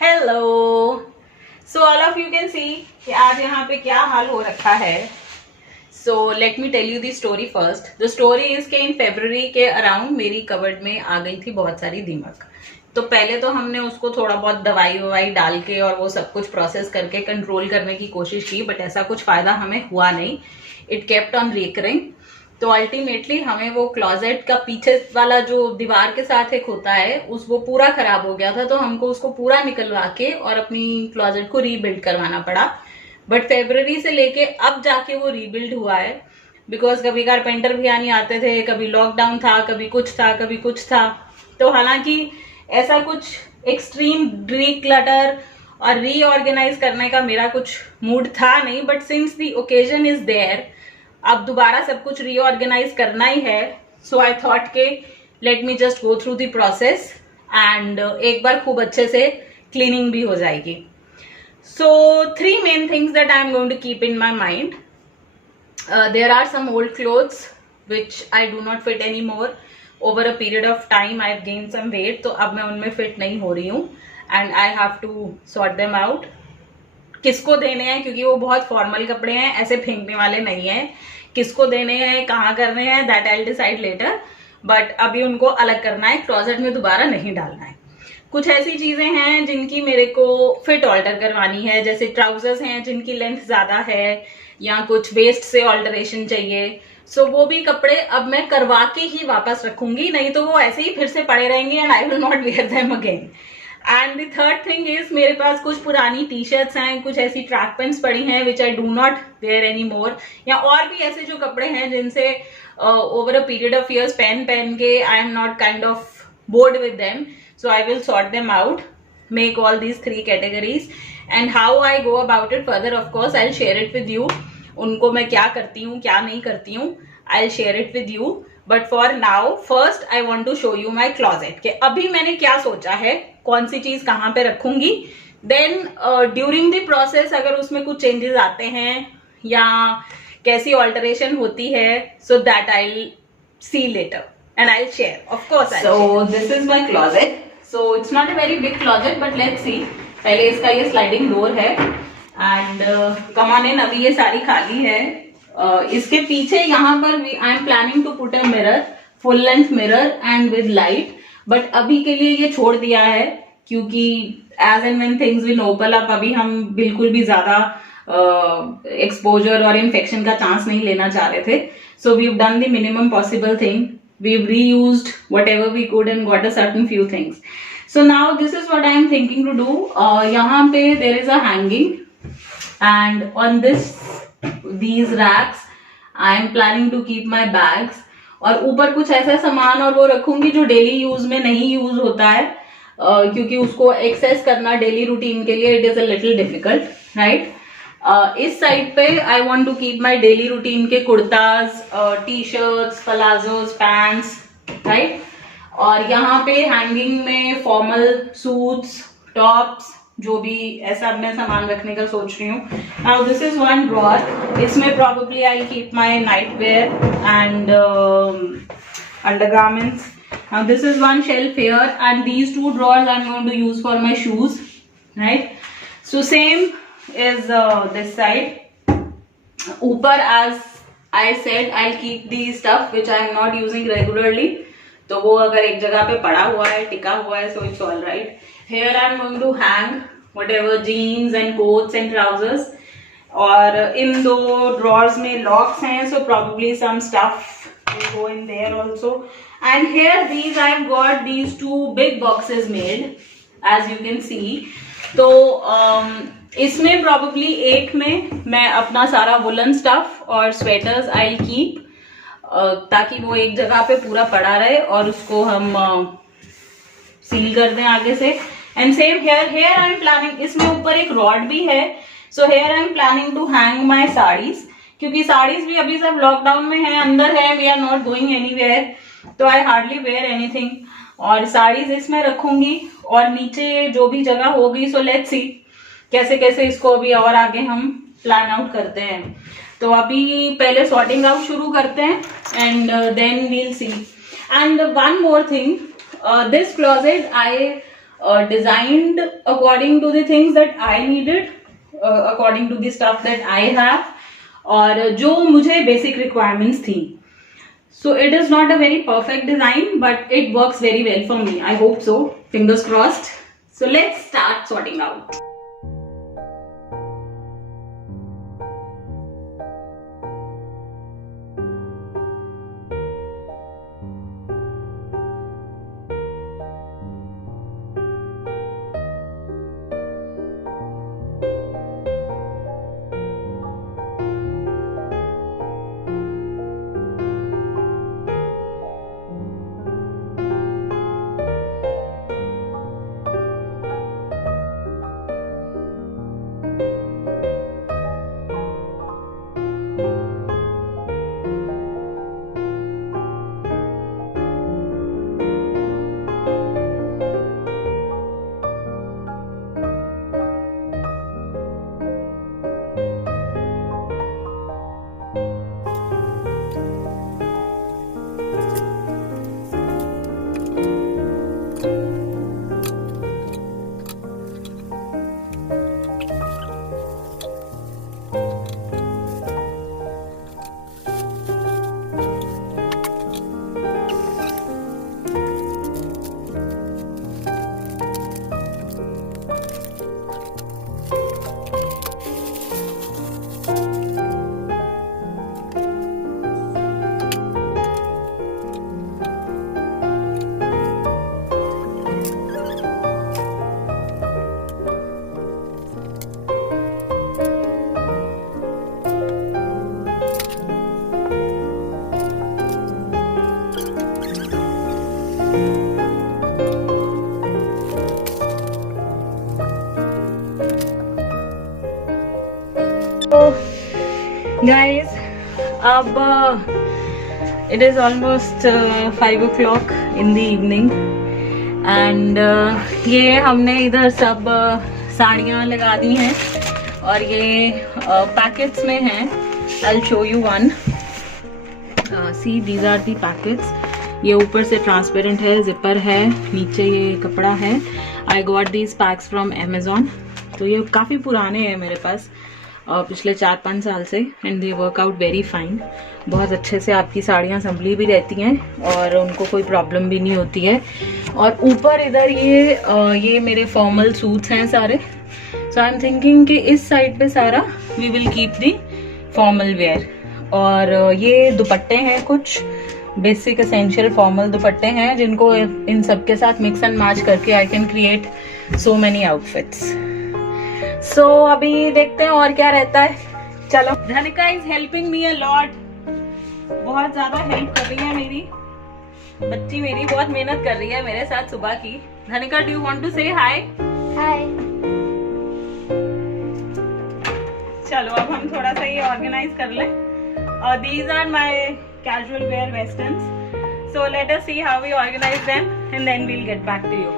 Hello. So all of you can see कि आज यहाँ पे क्या हाल हो रखा है। So let me tell you the story first. The story is के इन फेब्रुवरी के अराउंड मेरी कबर्ड में आ गई थी बहुत सारी दीमक। तो पहले तो हमने उसको थोड़ा बहुत दवाई ववाई डाल के और वो सब कुछ प्रोसेस करके कंट्रोल करने की कोशिश की, बट ऐसा कुछ फायदा हमें हुआ नहीं। It kept on recurring. तो अल्टीमेटली हमें वो क्लोजेट का पीछे वाला जो दीवार के साथ एक होता है वो पूरा खराब हो गया था, तो हमको उसको पूरा निकलवा के और अपनी क्लोजेट को रीबिल्ड करवाना पड़ा। बट फेब्रुवरी से लेके अब जाके वो रीबिल्ड हुआ है, बिकॉज कभी कारपेंटर भी नहीं आते थे, कभी लॉकडाउन था, कभी कुछ था, कभी कुछ था। तो हालांकि ऐसा कुछ एक्सट्रीम रीक्लटर और रीऑर्गेनाइज करने का मेरा कुछ मूड था नहीं, but since the occasion is there, अब दोबारा सब कुछ रीऑर्गेनाइज करना ही है। सो आई थॉट के let me just go through the process and एक बार खूब अच्छे से क्लीनिंग भी हो जाएगी। सो 3 main things that I am going to keep in my mind. There are some old clothes which I do not fit anymore. Over a period of time I've gained some weight, तो अब मैं उनमें fit नहीं हो रही हूँ and I have to sort them out. किसको देने हैं, क्योंकि वो बहुत फॉर्मल कपड़े हैं, ऐसे फेंकने वाले नहीं है। किसको देने हैं, कहाँ करने हैं, that I will decide letter, but अभी उनको अलग करना है, क्लोजेट में दोबारा नहीं डालना है। कुछ ऐसी चीजें हैं जिनकी मेरे को फिट ऑल्टर करवानी है, जैसे ट्राउजर्स हैं जिनकी लेंथ ज्यादा है या कुछ वेस्ट से ऑल्टरेशन चाहिए। सो वो भी कपड़े अब मैं करवा के ही वापस रखूंगी, नहीं तो वो ऐसे ही फिर से पड़े रहेंगे and I will not wear them again. And the third thing is मेरे पास कुछ पुरानी टी शर्ट्स हैं, कुछ ऐसी ट्रैक पैंट्स पड़ी हैं which I do not wear any more, या और भी ऐसे जो कपड़े हैं जिनसे over a period of years पहन के I am not kind of bored with them. So I will sort them out, make all these 3 categories and how I go about it further of course I will share it with you. उनको मैं क्या करती हूँ क्या नहीं करती हूँ, आई will share it with you. But for now first I want to show you my closet के अभी मैंने क्या सोचा है, कौन सी चीज कहाँ पे रखूंगी। देन ड्यूरिंग द प्रोसेस अगर उसमें कुछ चेंजेस आते हैं या कैसी ऑल्टरेशन होती है, so that I will see later and I will share of course. So this is my closet. So it's not a very big closet but let's see. पहले इसका ये स्लाइडिंग डोर है एंड कमाने अभी ये सारी खाली है। इसके पीछे यहाँ पर I am planning to put a mirror, full length mirror and with light, but अभी के लिए ये छोड़ दिया है क्योंकि as and when things will open up, अभी हम बिल्कुल भी ज्यादा एक्सपोजर और इन्फेक्शन का चांस नहीं लेना चाह रहे थे। So we have done the minimum possible thing, we have reused whatever we could and got a certain few things. So now this is what I am thinking to do. यहाँ पे there is a hanging and on these racks I am planning to keep my bags, और ऊपर कुछ ऐसा सामान और वो रखूंगी जो डेली यूज में नहीं यूज होता है, क्योंकि उसको एक्सेस करना डेली रूटीन के लिए it is a little difficult, right. इस साइड पे I want to keep my daily routine के kurtas, T shirts, palazzos, pants, right. और यहाँ पे हैंगिंग में फॉर्मल सूट्स, टॉप्स, जो भी ऐसा मैं सामान रखने का सोच रही हूँ। Now this is one drawer, इसमें probably I keep my night wear and undergarments. Now this is one shelf here and these 2 drawers I'm going to use for my shoes, right? So same is this side. ऊपर as I said I'll keep the stuff which I am not using regularly, तो वो अगर एक जगह पे पड़ा हुआ है, टिका हुआ है, so it's all right. Here I'm going to hang whatever jeans and coats and trousers, और इन 2 drawers में locks हैं, so probably some stuff will go in there also. And here these I've got these 2 big boxes made as you can see. तो इसमें probably एक में मैं अपना सारा woolen stuff और sweaters I'll keep, ताकि वो एक जगह पे पूरा पड़ा रहे और उसको हम सील कर दें आगे से। And same here I am planning, इसमें ऊपर एक रॉड भी है, so here I am planning to hang my saris, क्योंकि साड़ीज भी अभी सब लॉकडाउन में है, अंदर है, we are not going anywhere, तो आई हार्डली वेयर एनीथिंग, और साड़ीज इसमें रखूंगी और नीचे जो भी जगह होगी। सो लेट्स सी कैसे कैसे इसको अभी और आगे हम प्लान आउट करते हैं। तो अभी पहले सॉर्टिंग आउट शुरू करते हैं and then we'll see. And one more thing, this closet I designed according to the things that I needed, according to the stuff that I have, और जो मुझे basic requirements थी. So it is not a very perfect design, but it works very well for me. I hope so. Fingers crossed. So let's start sorting out. Guys, अब it is almost 5 o'clock in the evening and ये हमने इधर सब साड़ियाँ लगा दी हैं और ये पैकेट्स में हैं. I'll show you one. See, these are the packets. ये ऊपर से ट्रांसपेरेंट है, जिपर है, नीचे ये कपड़ा है. I got these packs from Amazon. तो ये काफ़ी पुराने हैं मेरे पास, पिछले 4-5 साल से, and they work out very fine. बहुत अच्छे से आपकी साड़ियाँ संभली भी रहती हैं और उनको कोई प्रॉब्लम भी नहीं होती है. और ऊपर इधर ये मेरे फॉर्मल सूट्स हैं सारे. सो आई एम थिंकिंग कि इस साइड पे सारा we will keep the formal wear. और ये दुपट्टे हैं, कुछ बेसिक एसेंशियल फॉर्मल दुपट्टे हैं जिनको इन सब के साथ मिक्स एंड मैच करके I can create so many outfits. So अभी देखते हैं और क्या रहता है. चलो. Dhanika is helping me a lot. बहुत ज्यादा हेल्प कर रही है मेरी बच्ची, मेरी बहुत मेहनत कर रही है मेरे साथ सुबह की. Dhanika, do you want to say hi? हाय. चलो अब हम थोड़ा सा ये ऑर्गेनाइज कर लें. These are my casual wear westerns. So let us see how we organise them and then we will get back to you.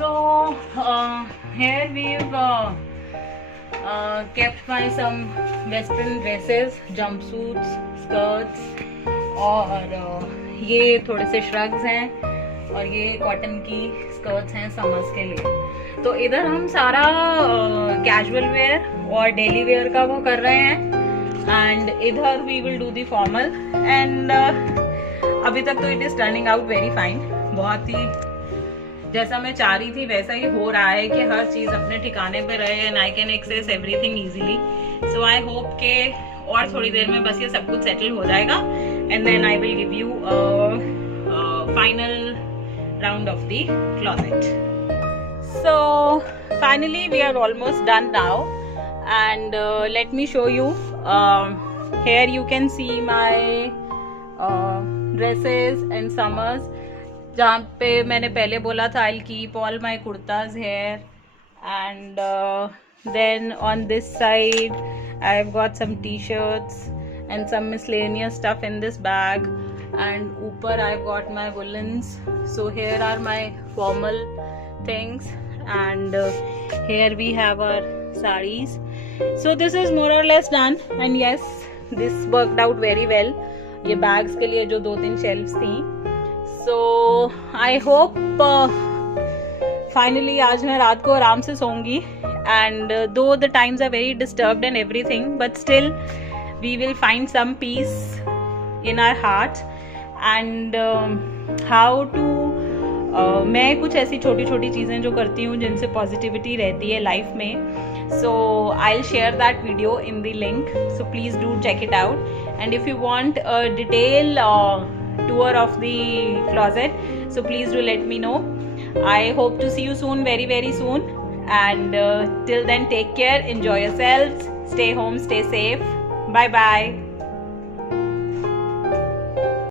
So here we've kept my some western dresses, jumpsuits, skirts, और ये थोड़े से shrugs हैं और ये cotton की skirts हैं summers के लिए. तो इधर हम सारा कैजुअल वेयर और डेली वेयर का वो कर रहे हैं, एंड इधर we will do the formal. And अभी तक तो it is turning out very fine. बहुत ही जैसा मैं चाह रही थी वैसा ही हो रहा है कि हर चीज अपने ठिकाने पे रहे and I can access everything easily. So I hope के और थोड़ी देर में बस ये सब कुछ सेटल हो जाएगा and then I will give you final round of the closet. So finally we are almost done now and let me show you. here you can see my dresses and summers, जहाँ पे मैंने पहले बोला था I'll keep all my kurtas here. And then on this side I've got some t-shirts and some miscellaneous stuff in this bag, and ऊपर I've got my woolens. So here are my formal things, and here we have our sarees. So this is more or less done, and yes, this worked out very well, ये bags के लिए जो 2-3 shelves थी. सो I hope finally आज मैं रात को आराम से सोऊंगी. And though the times are very disturbed and everything, but still we will find some peace in our heart. And how to मैं कुछ ऐसी छोटी छोटी चीज़ें जो करती हूँ जिनसे पॉजिटिविटी रहती है लाइफ में. So I will share that video in the link, so please do check it out. And if you want a detail tour of the closet, so please do let me know. I hope to see you soon, very soon. And till then, take care, enjoy yourselves, stay home, stay safe. Bye bye.